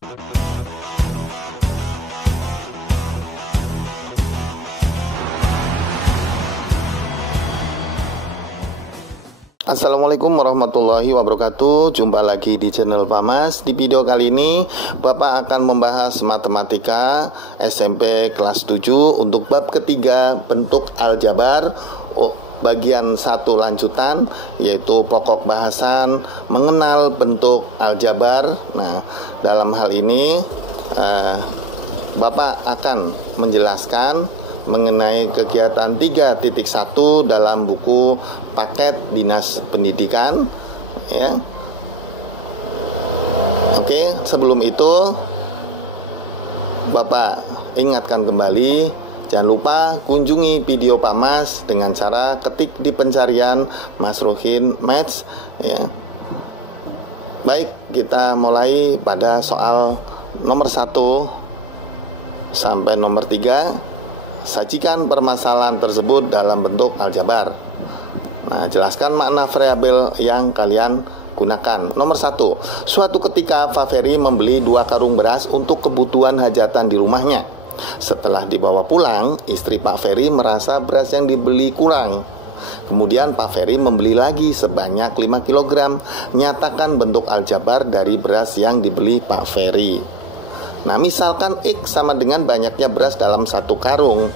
Assalamualaikum warahmatullahi wabarakatuh. Jumpa lagi di channel Pak Mas. Di video kali ini Bapak akan membahas matematika SMP kelas 7 untuk bab ketiga bentuk aljabar, bagian 1 lanjutan, yaitu pokok bahasan mengenal bentuk aljabar. Nah, dalam hal ini Bapak akan menjelaskan mengenai kegiatan 3.1 dalam buku paket Dinas Pendidikan, ya. Oke, sebelum itu Bapak ingatkan kembali, jangan lupa kunjungi video Pak Mas dengan cara ketik di pencarian Mas Ruhin Maths, ya. Baik, kita mulai pada soal nomor 1 sampai nomor 3. Sajikan permasalahan tersebut dalam bentuk aljabar. Nah, jelaskan makna variabel yang kalian gunakan. Nomor 1. Suatu ketika Pak Ferry membeli 2 karung beras untuk kebutuhan hajatan di rumahnya. Setelah dibawa pulang, istri Pak Ferry merasa beras yang dibeli kurang. Kemudian Pak Ferry membeli lagi sebanyak 5 kg. Nyatakan bentuk aljabar dari beras yang dibeli Pak Ferry. Nah, misalkan X sama dengan banyaknya beras dalam 1 karung.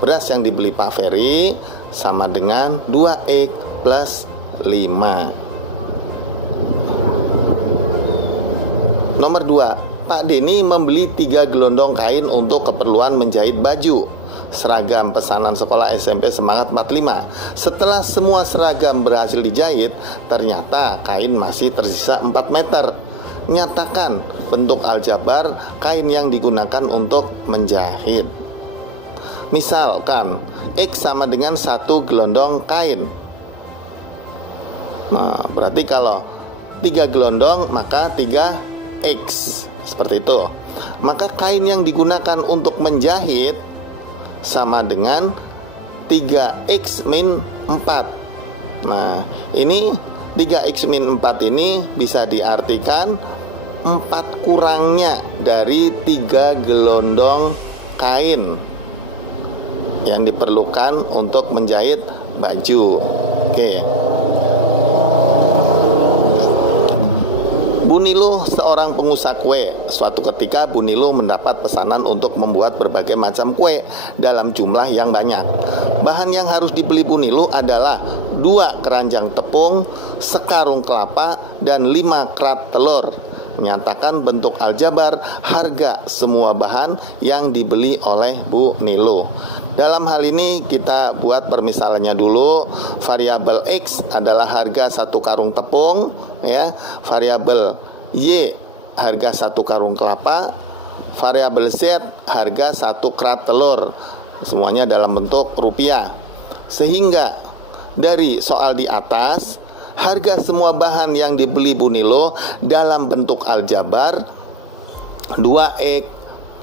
Beras yang dibeli Pak Ferry sama dengan 2X plus 5. Nomor 2. Pak Denny membeli 3 gelondong kain untuk keperluan menjahit baju seragam pesanan sekolah SMP Semangat 45. Setelah semua seragam berhasil dijahit, ternyata kain masih tersisa 4 meter. Nyatakan bentuk aljabar kain yang digunakan untuk menjahit. Misalkan X sama dengan 1 gelondong kain. Nah, berarti kalau 3 gelondong maka 3X, seperti itu. Maka kain yang digunakan untuk menjahit sama dengan 3X min 4. Nah, ini 3X min 4 ini bisa diartikan 4 kurangnya dari 3 gelondong kain yang diperlukan untuk menjahit baju. Oke. Bu Niluh seorang pengusaha kue. Suatu ketika Bu Niluh mendapat pesanan untuk membuat berbagai macam kue dalam jumlah yang banyak. Bahan yang harus dibeli Bu Niluh adalah 2 keranjang tepung, sekarung kelapa, dan 5 kerat telur. Menyatakan bentuk aljabar harga semua bahan yang dibeli oleh Bu Niluh. Dalam hal ini kita buat permisalannya dulu. Variabel X adalah harga 1 karung tepung, ya. Variabel Y harga 1 karung kelapa. Variabel Z harga 1 kerat telur. Semuanya dalam bentuk rupiah. Sehingga dari soal di atas, harga semua bahan yang dibeli Bu Niluh dalam bentuk aljabar 2X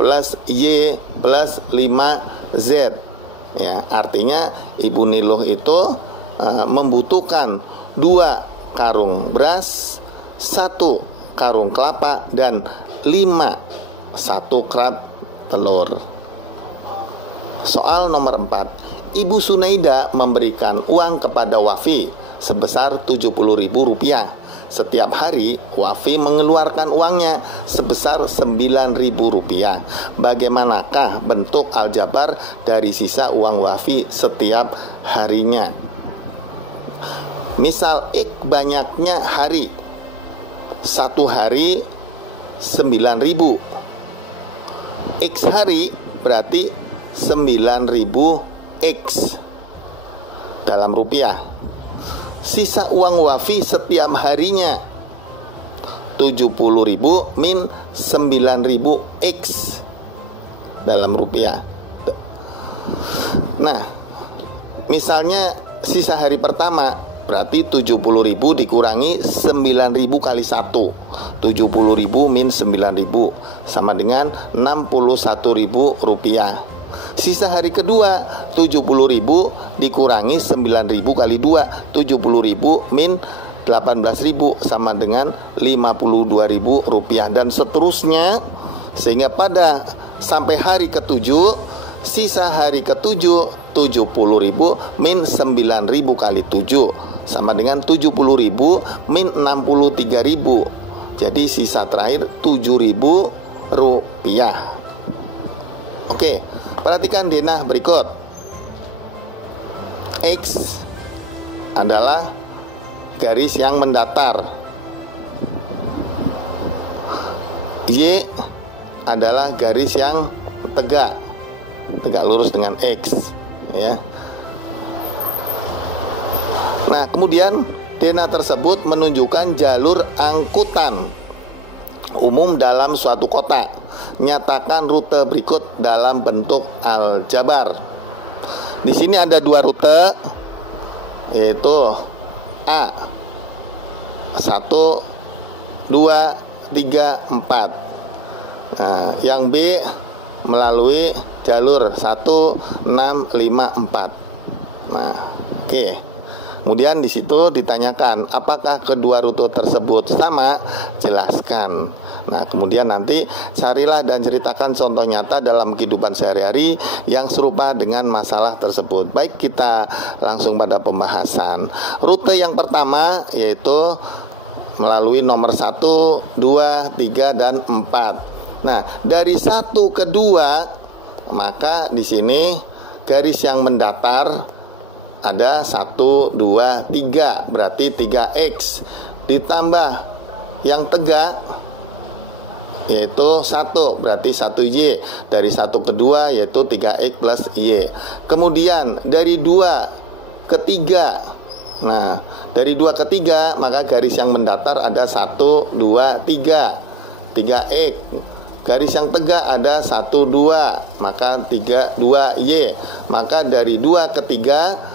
plus Y plus 5Z. Ya, artinya Ibu Niluh itu membutuhkan 2 karung beras, 1 karung kelapa, dan 1 kerat telur. Soal nomor 4. Ibu Sunaida memberikan uang kepada Wafi sebesar Rp70.000. Setiap hari Wafi mengeluarkan uangnya sebesar Rp9.000. Bagaimanakah bentuk aljabar dari sisa uang Wafi setiap harinya? Misal X banyaknya hari. 1 hari 9.000. X hari berarti 9.000X dalam rupiah. Sisa uang Wafi setiap harinya 70.000 min 9.000X dalam rupiah. Nah, misalnya sisa hari pertama berarti 70.000 dikurangi 9.000 kali 1. 70.000 min 9.000 sama dengan 61.000 rupiah. Sisa hari kedua 70.000 dikurangi 9.000 kali 2, 70.000 min 18.000 sama dengan Rp52.000 dan seterusnya, sehingga pada sampai hari ke-7, sisa hari ke-7 70.000 min 9.000 kali 7 sama dengan 70.000 min 63.000. Jadi sisa terakhir Rp7.000. Oke, perhatikan denah berikut. X adalah garis yang mendatar, Y adalah garis yang tegak lurus dengan X, ya. Nah, kemudian denah tersebut menunjukkan jalur angkutan umum dalam suatu kota. Nyatakan rute berikut dalam bentuk aljabar. Di sini ada dua rute, yaitu A 1, 2, 3, 4. Nah, yang B melalui jalur 1, 6, 5, 4. Nah, oke. Kemudian di situ ditanyakan, apakah kedua rute tersebut sama? Jelaskan. Nah, kemudian nanti carilah dan ceritakan contoh nyata dalam kehidupan sehari-hari yang serupa dengan masalah tersebut. Baik, kita langsung pada pembahasan. Rute yang pertama yaitu melalui nomor 1, 2, 3, dan 4. Nah, dari 1 ke 2, maka di sini garis yang mendatar ada 1, 2, 3, berarti 3X ditambah yang tegak yaitu 1, berarti 1Y. Dari 1 ke 2 yaitu 3X plus Y. Kemudian dari 2 ke 3, nah dari 2 ke 3 maka garis yang mendatar ada 1, 2, 3, 3X. Garis yang tegak ada 1, 2, maka 3, 2Y. Maka dari 2 ke 3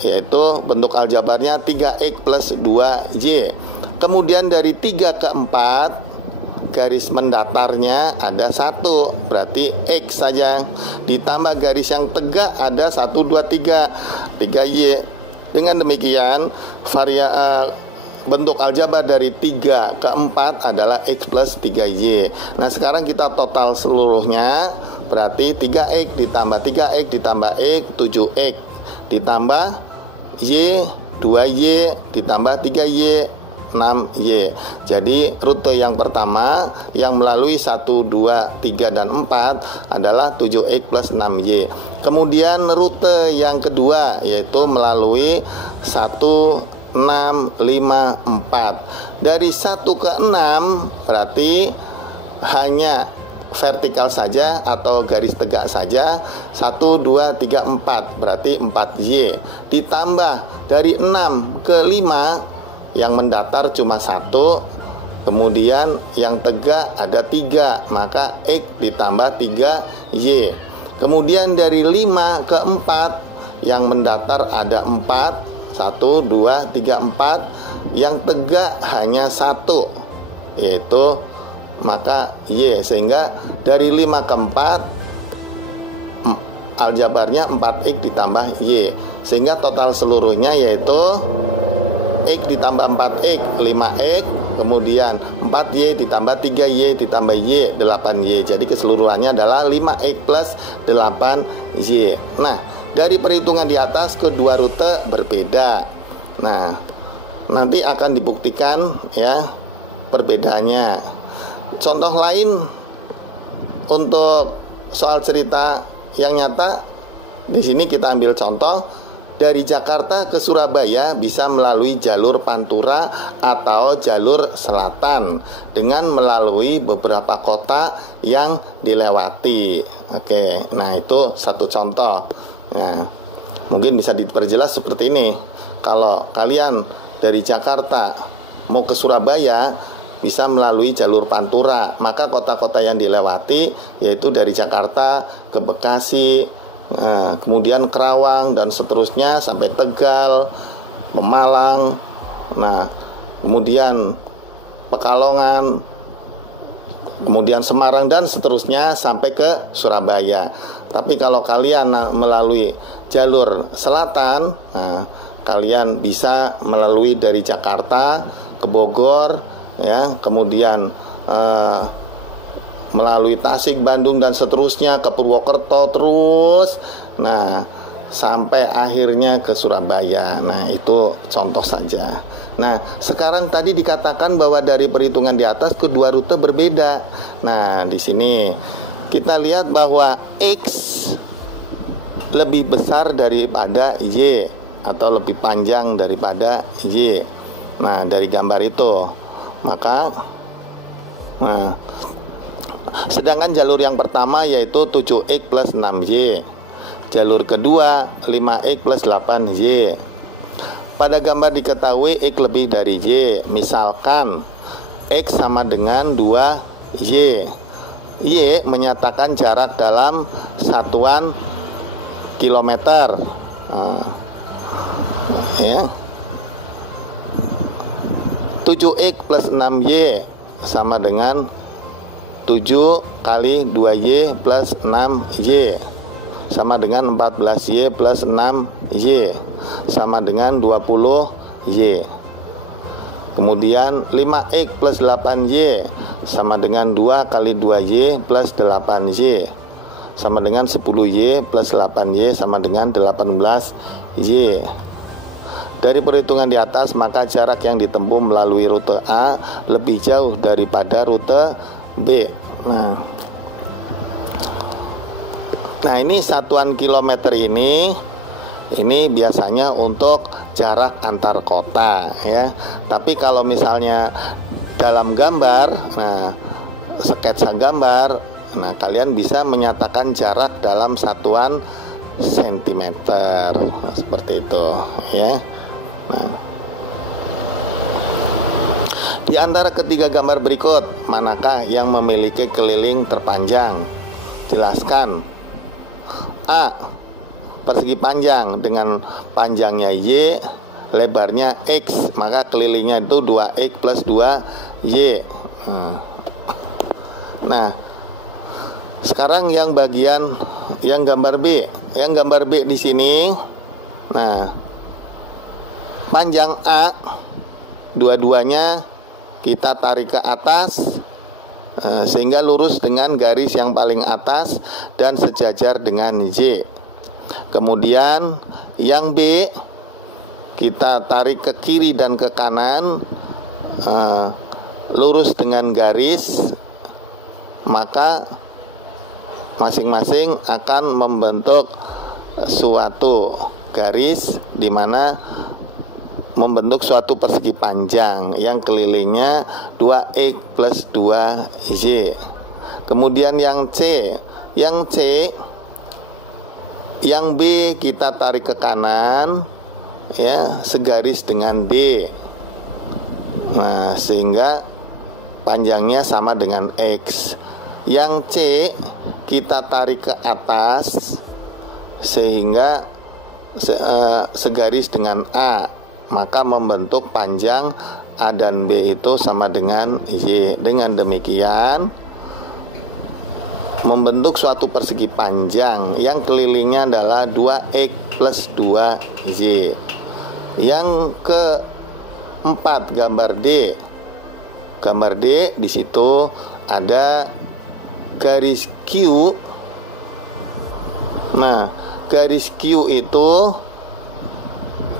yaitu bentuk aljabarnya 3X plus 2Y. Kemudian dari 3 ke 4 garis mendatarnya ada 1, berarti X saja. Ditambah garis yang tegak ada 1, 2, 3, 3Y. Dengan demikian bentuk aljabar dari 3 ke 4 adalah X plus 3Y. Nah, sekarang kita total seluruhnya, berarti 3X ditambah 3X ditambah X 7X ditambah Y 2Y ditambah 3Y 6Y. Jadi rute yang pertama yang melalui 1, 2, 3, dan 4 adalah 7X plus 6Y. Kemudian rute yang kedua yaitu melalui 1, 6, 5, 4. Dari 1 ke 6 berarti hanya vertikal saja atau garis tegak saja, 1, 2, 3, 4, berarti 4Y. Ditambah dari 6 ke 5 yang mendatar cuma 1, kemudian yang tegak ada 3, maka X ditambah 3Y. Kemudian dari 5 ke 4 yang mendatar ada 4, 1, 2, 3, 4, yang tegak hanya 1, yaitu maka Y, sehingga dari 5 ke 4 aljabarnya 4X ditambah Y, sehingga total seluruhnya yaitu X ditambah 4X 5X, kemudian 4Y ditambah 3Y ditambah Y 8Y. Jadi keseluruhannya adalah 5X plus 8Y. Nah, dari perhitungan di atas kedua rute berbeda. Nah, nanti akan dibuktikan ya perbedaannya. Contoh lain untuk soal cerita yang nyata, di sini kita ambil contoh dari Jakarta ke Surabaya bisa melalui jalur Pantura atau jalur selatan dengan melalui beberapa kota yang dilewati. Oke, nah itu satu contoh. Nah, mungkin bisa diperjelas seperti ini. Kalau kalian dari Jakarta mau ke Surabaya bisa melalui jalur Pantura, maka kota-kota yang dilewati yaitu dari Jakarta ke Bekasi, kemudian Kerawang dan seterusnya sampai Tegal, Pemalang, nah kemudian Pekalongan, kemudian Semarang dan seterusnya sampai ke Surabaya. Tapi kalau kalian melalui jalur selatan, nah, kalian bisa melalui dari Jakarta ke Bogor, ya, kemudian melalui Tasik, Bandung dan seterusnya ke Purwokerto terus, nah sampai akhirnya ke Surabaya. Nah, itu contoh saja. Nah, sekarang tadi dikatakan bahwa dari perhitungan di atas kedua rute berbeda. Nah, di sini kita lihat bahwa X lebih besar daripada Y atau lebih panjang daripada Y. Nah, dari gambar itu, maka sedangkan jalur yang pertama yaitu 7X plus 6Y, jalur kedua 5X plus 8Y. Pada gambar diketahui X lebih dari Y. Misalkan X sama dengan 2Y. Y menyatakan jarak dalam satuan kilometer. Ya. 7X plus 6Y sama dengan 7 kali 2Y plus 6Y sama dengan 14Y plus 6Y sama dengan 20Y. Kemudian 5X plus 8Y sama dengan 2 kali 2Y plus 8Y sama dengan 10Y plus 8Y sama dengan 18Y. Dari perhitungan di atas, maka jarak yang ditempuh melalui rute A lebih jauh daripada rute B. Nah, ini satuan kilometer ini biasanya untuk jarak antar kota, ya. Tapi kalau misalnya dalam gambar, nah sketsa gambar, nah kalian bisa menyatakan jarak dalam satuan sentimeter, seperti itu, ya. Nah, di antara ketiga gambar berikut, manakah yang memiliki keliling terpanjang? Jelaskan. A. Persegi panjang dengan panjangnya Y, lebarnya X, maka kelilingnya itu 2X plus 2Y. Nah, sekarang yang gambar B. Yang gambar B di sini, nah, panjang A dua-duanya kita tarik ke atas sehingga lurus dengan garis yang paling atas dan sejajar dengan Y. Kemudian yang B kita tarik ke kiri dan ke kanan lurus dengan garis, maka masing-masing akan membentuk suatu garis di mana membentuk suatu persegi panjang yang kelilingnya 2X plus 2Y. Kemudian yang C, yang B kita tarik ke kanan, ya, segaris dengan D. Nah, sehingga panjangnya sama dengan X. Yang C kita tarik ke atas sehingga segaris dengan A, maka membentuk panjang A dan B itu sama dengan Y. Dengan demikian membentuk suatu persegi panjang yang kelilingnya adalah 2X plus 2Y. Yang keempat, gambar D. Gambar D di situ ada garis Q. Nah, garis Q itu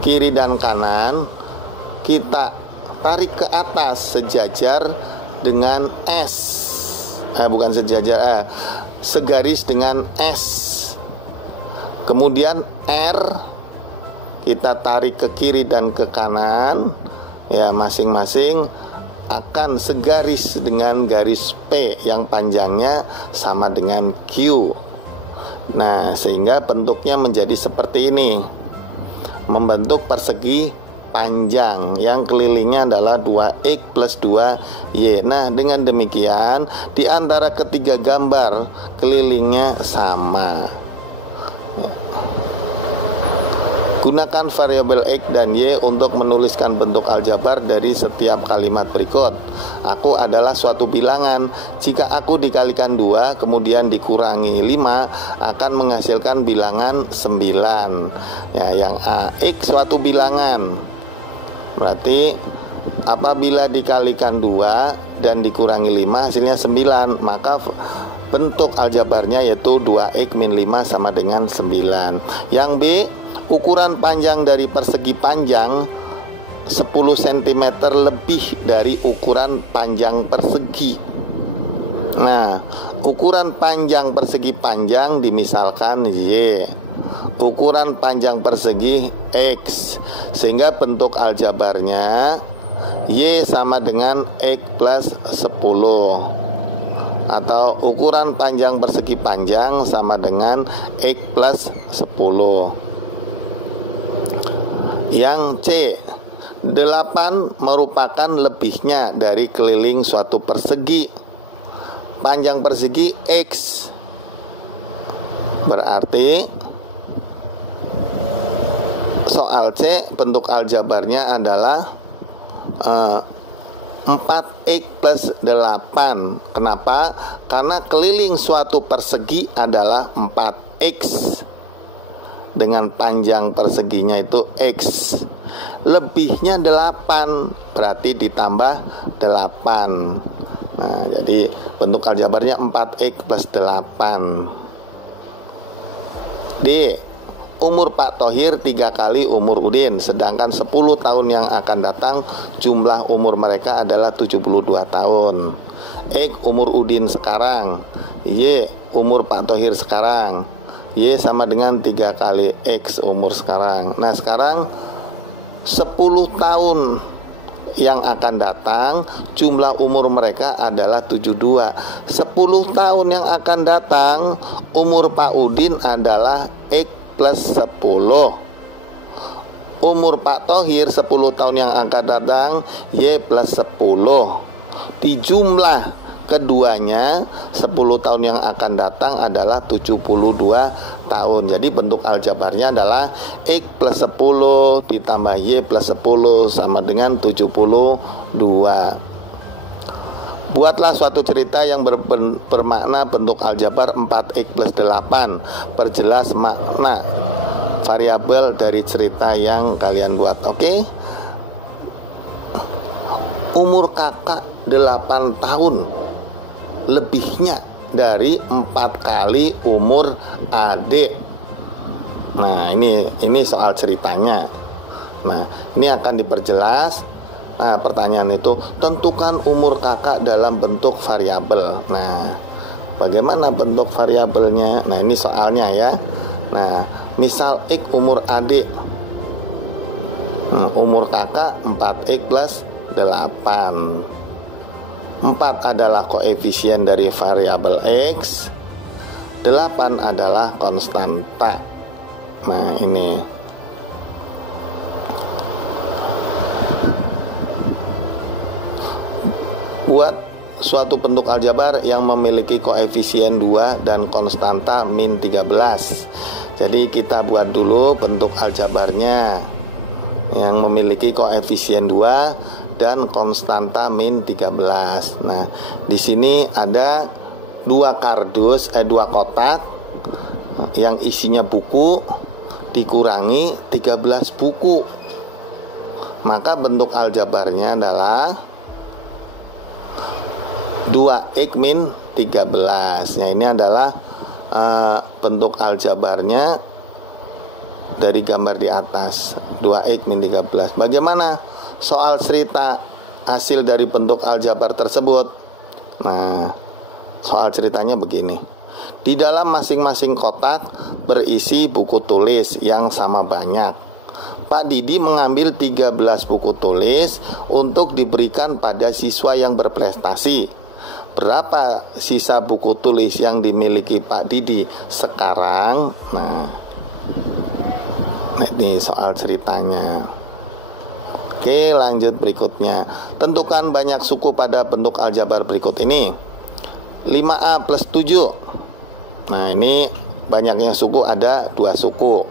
kiri dan kanan kita tarik ke atas sejajar dengan S. Bukan sejajar, segaris dengan S. Kemudian R kita tarik ke kiri dan ke kanan, ya, masing-masing akan segaris dengan garis P yang panjangnya sama dengan Q. Nah, sehingga bentuknya menjadi seperti ini, membentuk persegi panjang yang kelilingnya adalah 2X plus 2Y. Nah, dengan demikian di antara ketiga gambar kelilingnya sama. Gunakan variabel X dan Y untuk menuliskan bentuk aljabar dari setiap kalimat berikut. Aku adalah suatu bilangan. Jika aku dikalikan 2 kemudian dikurangi 5 akan menghasilkan bilangan 9. Ya, yang A, X suatu bilangan. Berarti apabila dikalikan 2 dan dikurangi 5 hasilnya 9, maka bentuk aljabarnya yaitu 2X min 5 sama dengan 9. Yang B, ukuran panjang dari persegi panjang 10 cm lebih dari ukuran panjang persegi. Nah, ukuran panjang persegi panjang dimisalkan Y, ukuran panjang persegi X, sehingga bentuk aljabarnya Y sama dengan X plus 10, atau ukuran panjang persegi panjang sama dengan X plus 10. Yang C, 8 merupakan lebihnya dari keliling suatu persegi. Panjang persegi X, berarti soal C bentuk aljabarnya adalah 4X plus 8. Kenapa? Karena keliling suatu persegi adalah 4X dengan panjang perseginya itu X. Lebihnya 8, berarti ditambah 8. Nah, jadi bentuk aljabarnya 4X plus 8. D, umur Pak Thohir 3 kali umur Udin, sedangkan 10 tahun yang akan datang jumlah umur mereka adalah 72 tahun. X umur Udin sekarang, Y umur Pak Thohir sekarang. Y sama dengan 3 kali X umur sekarang. Nah, sekarang 10 tahun yang akan datang jumlah umur mereka adalah 72. 10 tahun yang akan datang umur Pak Udin adalah X plus 10. Umur Pak Thohir 10 tahun yang akan datang Y plus 10. Dijumlah keduanya 10 tahun yang akan datang adalah 72 tahun. Jadi bentuk aljabarnya adalah X plus 10 ditambah Y plus 10 sama dengan 72. Buatlah suatu cerita yang bermakna bentuk aljabar 4X plus 8. Perjelas makna variabel dari cerita yang kalian buat. Oke? Umur kakak 8 tahun, lebihnya dari 4 kali umur adik. Nah, ini soal ceritanya. Nah, ini akan diperjelas. Nah, pertanyaan itu, tentukan umur kakak dalam bentuk variabel. Nah, bagaimana bentuk variabelnya? Nah, ini soalnya ya. Nah, misal X umur adik. Nah, umur kakak 4X plus 8. 4 adalah koefisien dari variabel X, 8 adalah konstanta. Nah, ini buat suatu bentuk aljabar yang memiliki koefisien 2 dan konstanta min 13. Jadi kita buat dulu bentuk aljabarnya yang memiliki koefisien 2 dan konstanta min 13. Nah, di sini ada 2 kardus, 2 kotak yang isinya buku dikurangi 13 buku. Maka bentuk aljabarnya adalah 2X min 13. Nah, ini adalah bentuk aljabarnya dari gambar di atas, 2X min 13. Bagaimana soal cerita hasil dari bentuk aljabar tersebut? Nah, soal ceritanya begini. Di dalam masing-masing kotak berisi buku tulis yang sama banyak. Pak Didi mengambil 13 buku tulis untuk diberikan pada siswa yang berprestasi. Berapa sisa buku tulis yang dimiliki Pak Didi sekarang? Nah, ini soal ceritanya. Oke, lanjut berikutnya. Tentukan banyak suku pada bentuk aljabar berikut ini. 5A plus 7. Nah, ini banyaknya suku ada 2 suku.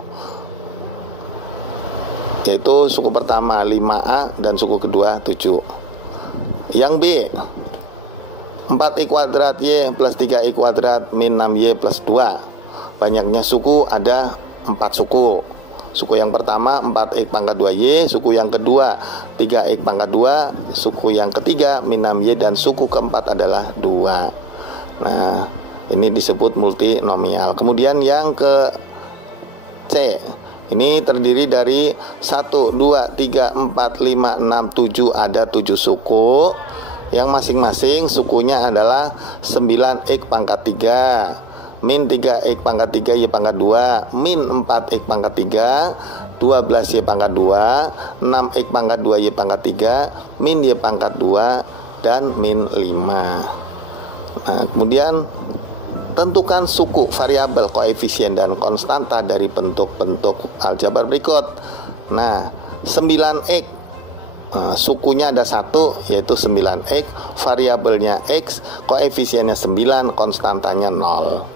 yaitu suku pertama 5A dan suku kedua 7. Yang B, 4i kuadrat Y plus 3i kuadrat min 6y plus 2. Banyaknya suku ada 4 suku. Suku yang pertama 4x pangkat 2y, suku yang kedua 3x pangkat 2, suku yang ketiga min 6y, dan suku keempat adalah 2. Nah, ini disebut multinomial. Kemudian yang ke C, ini terdiri dari 1, 2, 3, 4, 5, 6, 7, ada 7 suku, yang masing-masing sukunya adalah 9x pangkat 3, min 3x pangkat 3 y pangkat 2, min 4x pangkat 3, 12y pangkat 2, 6x pangkat 2 y pangkat 3, min y pangkat 2, dan min 5. Nah, kemudian tentukan suku, variabel, koefisien, dan konstanta dari bentuk-bentuk aljabar berikut. Nah, 9x, sukunya ada 1, yaitu 9x, variabelnya x, koefisiennya 9, konstantanya 0.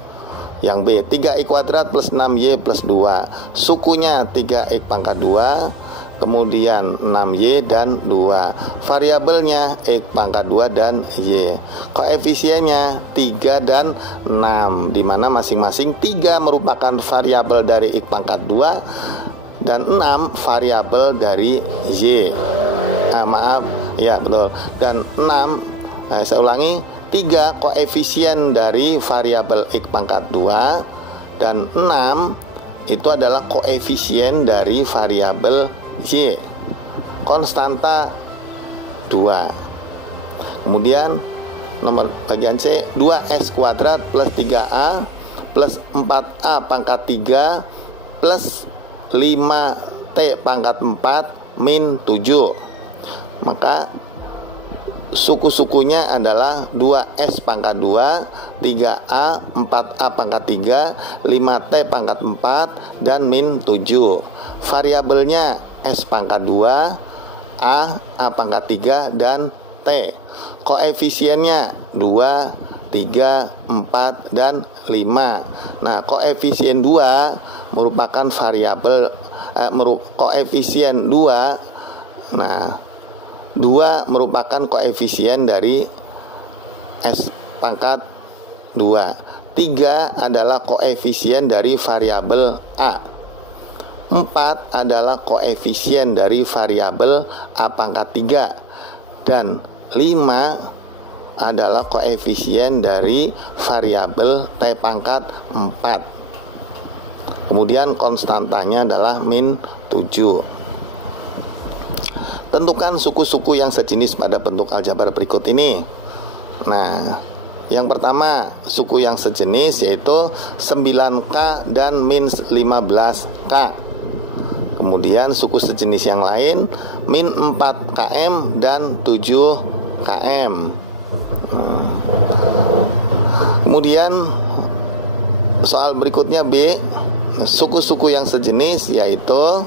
Yang B, 3i kuadrat plus 6y plus 2, sukunya 3x pangkat 2, kemudian 6y dan 2, variabelnya x pangkat 2 dan y, koefisiennya 3 dan 6, di mana masing-masing 3 merupakan variabel dari x pangkat 2 dan 6 variabel dari y. Dan 6, saya ulangi, 3 koefisien dari variabel x pangkat 2 dan 6 itu adalah koefisien dari variabel y, konstanta 2. Kemudian nomor bagian C, 2s kuadrat plus 3a plus 4a pangkat 3 plus 5t pangkat 4 min 7. Maka suku-sukunya adalah 2s pangkat 2, 3a, 4a pangkat 3, 5t pangkat 4, dan min 7. Variabelnya s pangkat 2, a pangkat 3, dan t. Koefisiennya 2, 3, 4, dan 5. Nah, koefisien 2 merupakan variabel, koefisien 2, nah 2 merupakan koefisien dari S pangkat 2. 3 adalah koefisien dari variabel A. 4 adalah koefisien dari variabel A pangkat 3. Dan 5 adalah koefisien dari variabel T pangkat 4. Kemudian konstantanya adalah min 7. Tentukan suku-suku yang sejenis pada bentuk aljabar berikut ini. Nah, yang pertama, suku yang sejenis yaitu 9k dan min 15k. Kemudian suku sejenis yang lain min 4km dan 7km. Kemudian soal berikutnya B, suku-suku yang sejenis yaitu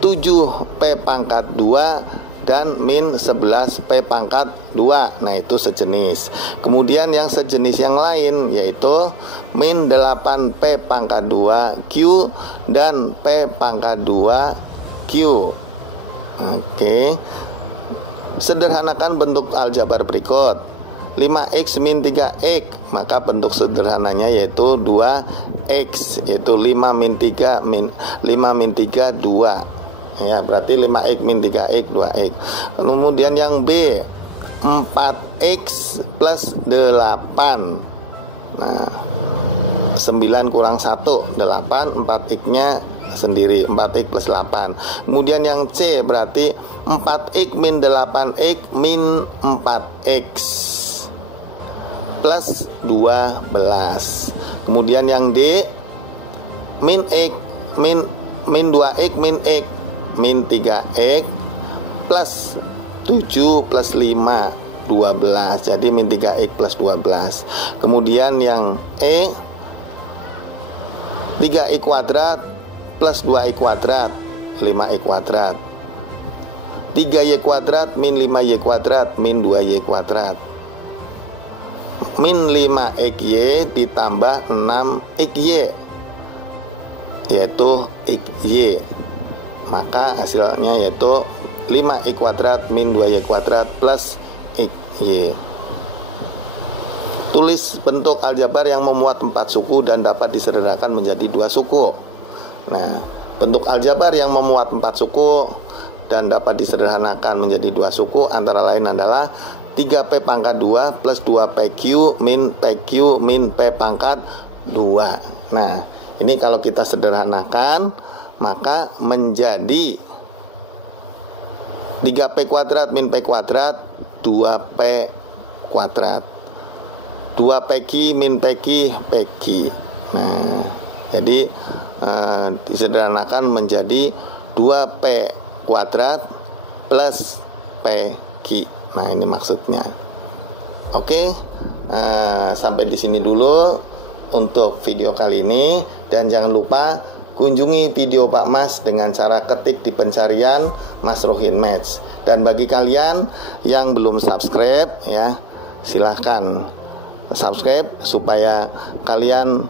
7p pangkat 2 dan min 11p pangkat 2. Nah, itu sejenis. Kemudian yang sejenis yang lain yaitu min 8p pangkat 2q dan p pangkat 2q. Oke. Sederhanakan bentuk aljabar berikut. 5x min 3x, maka bentuk sederhananya yaitu 2x, yaitu 5 min 3 2. Ya, berarti 5x min 3x 2x. Kemudian yang B, 4x plus 8. Nah, 9 kurang 1 8, 4x nya sendiri, 4x plus 8. Kemudian yang C berarti 4x min 8x min 4x plus 12. Kemudian yang D, min x min 2x min x min 3x plus 7 plus 5 12. Jadi min 3x plus 12. Kemudian yang E, 3i kuadrat plus 2i kuadrat 5i kuadrat. 3y kuadrat min 5y kuadrat min 2y kuadrat. Min 5xy ditambah 6xy, yaitu xy. maka hasilnya yaitu 5i kuadrat min 2y kuadrat plus xy. Tulis bentuk aljabar yang memuat 4 suku dan dapat disederhanakan menjadi 2 suku. Nah, bentuk aljabar yang memuat 4 suku dan dapat disederhanakan menjadi 2 suku antara lain adalah 3p pangkat 2 plus 2pq min pq min p pangkat 2. Nah, ini kalau kita sederhanakan maka menjadi 3p kuadrat min p kuadrat 2p kuadrat, 2pq min pq pq. Nah, jadi disederhanakan menjadi 2p kuadrat plus pq. Nah, ini maksudnya. Oke, sampai di sini dulu untuk video kali ini, dan jangan lupa kunjungi video Pak Mas dengan cara ketik di pencarian Mas Rohin Maths. Dan bagi kalian yang belum subscribe ya, silahkan subscribe supaya kalian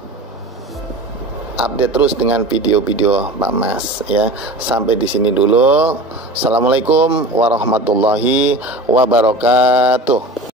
update terus dengan video-video Pak Mas ya. Sampai di sini dulu. Assalamualaikum warahmatullahi wabarakatuh.